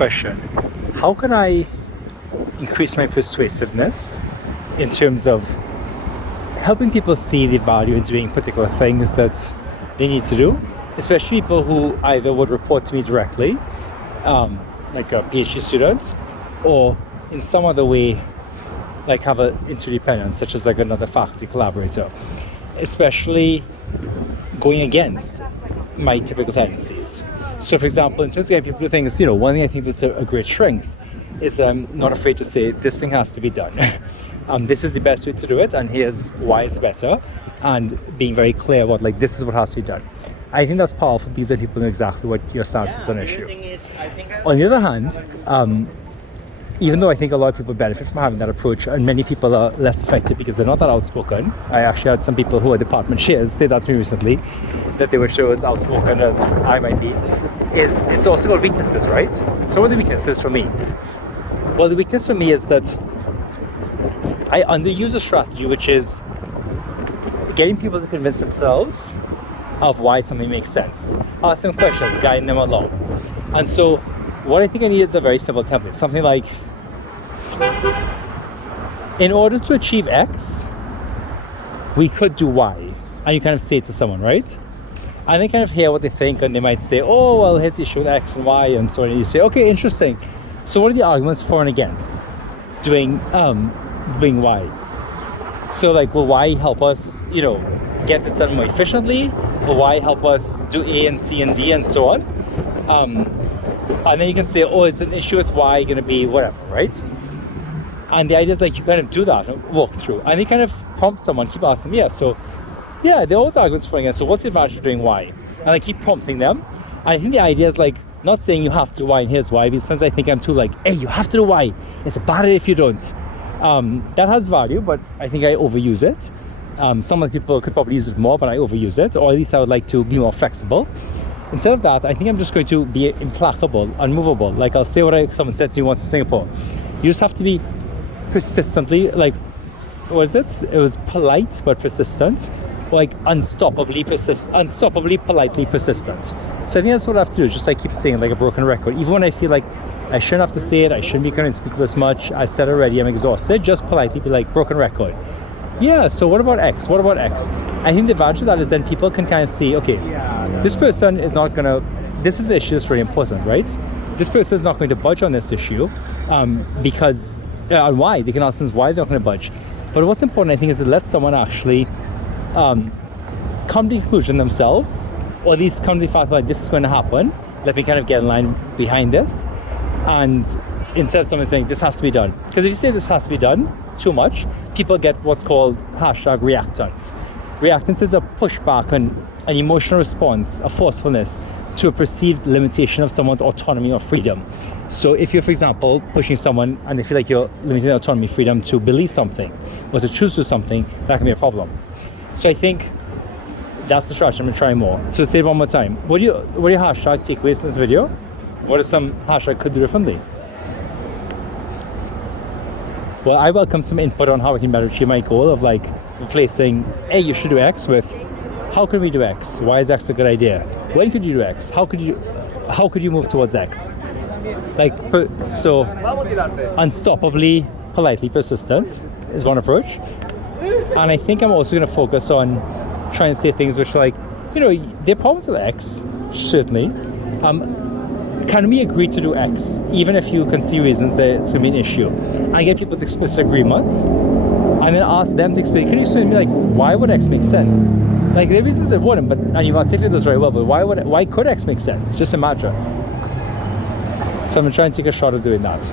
question. How can I increase my persuasiveness in terms of helping people see the value in doing particular things that they need to do, especially people who either would report to me directly, like a PhD student, or in some other way, like have an interdependence, such as like another faculty collaborator, especially going against my typical tendencies. So for example, in terms of getting people to do things, one thing I think that's a great strength is I'm not afraid to say this thing has to be done. This is the best way to do it, and here's why it's better, and being very clear about like this is what has to be done. I think that's powerful because then people know exactly what your stance is on an issue. On the other hand, even though I think a lot of people benefit from having that approach, and many people are less effective because they're not that outspoken. I actually had some people who are department chairs say that to me recently, that they were sure as outspoken as I might be. It's also got weaknesses, right? So what are the weaknesses for me? Well, the weakness for me is that I underuse a strategy which is getting people to convince themselves of why something makes sense. Ask them questions, guiding them along. And so what I think I need is a very simple template. Something like, in order to achieve X, we could do Y. And you kind of say it to someone, right? And they kind of hear what they think, and they might say, oh, well, here's the issue with X and Y, and so on. And you say, okay, interesting. So what are the arguments for and against doing Y? So like, will Y help us, get this done more efficiently? Will Y help us do A and C and D and so on? And then you can say, oh, is an issue with Y going to be whatever, right? And the idea is like you kind of do that and walk through. And you kind of prompt someone, keep asking them, there are always arguments for and against. So what's the advantage of doing Y? And I keep prompting them. And I think the idea is like, not saying you have to do Y and here's why, because sometimes I think I'm too like, hey, you have to do Y. It's a bad idea if you don't. That has value, but I think I overuse it. Some of the people could probably use it more, but I overuse it. Or at least I would like to be more flexible. Instead of that, I think I'm just going to be implacable, unmovable. Like I'll say what someone said to me once in Singapore. You just have to be persistently, like, what is it? It was polite but persistent. Like unstoppably politely persistent. So I think that's what I have to do. Just like keep saying, like a broken record. Even when I feel like I shouldn't have to say it, I shouldn't be convincing people this much. I said already, I'm exhausted. Just politely be like, broken record. Yeah, so what about X? What about X? I think the advantage of that is then people can kind of see, okay, this person is not going to, this is the issue that's really important, right? This person is not going to budge on this issue because, and why? They can ask themselves why they're not going to budge. But what's important, I think, is to let someone actually come to the conclusion themselves, or at least come to the fact that this is going to happen. Let me kind of get in line behind this. And instead of someone saying this has to be done. Because if you say this has to be done too much, people get what's called #reactance. Reactance is a pushback and an emotional response, a forcefulness to a perceived limitation of someone's autonomy or freedom. So if you're, for example, pushing someone and they feel like you're limiting their autonomy, freedom to believe something or to choose to do something, that can be a problem. So I think that's the strategy I'm going to try more. So say it one more time. What are your hashtag takeaways in this video? What are some hashtag could do differently? Well, I welcome some input on how I can better achieve my goal of like replacing, hey, you should do X with, how can we do X? Why is X a good idea? When could you do X? How could you move towards X? Like, so unstoppably, politely persistent is one approach. And I think I'm also going to focus on trying to say things which like, there are problems with X, certainly. Can we agree to do X, even if you can see reasons that it's going to be an issue? I get people's explicit agreements, and then ask them to explain. Can you explain to me, like, why would X make sense? Like, there are reasons it wouldn't, and you've articulated this very well, but why could X make sense? Just imagine. So I'm going to try and take a shot at doing that.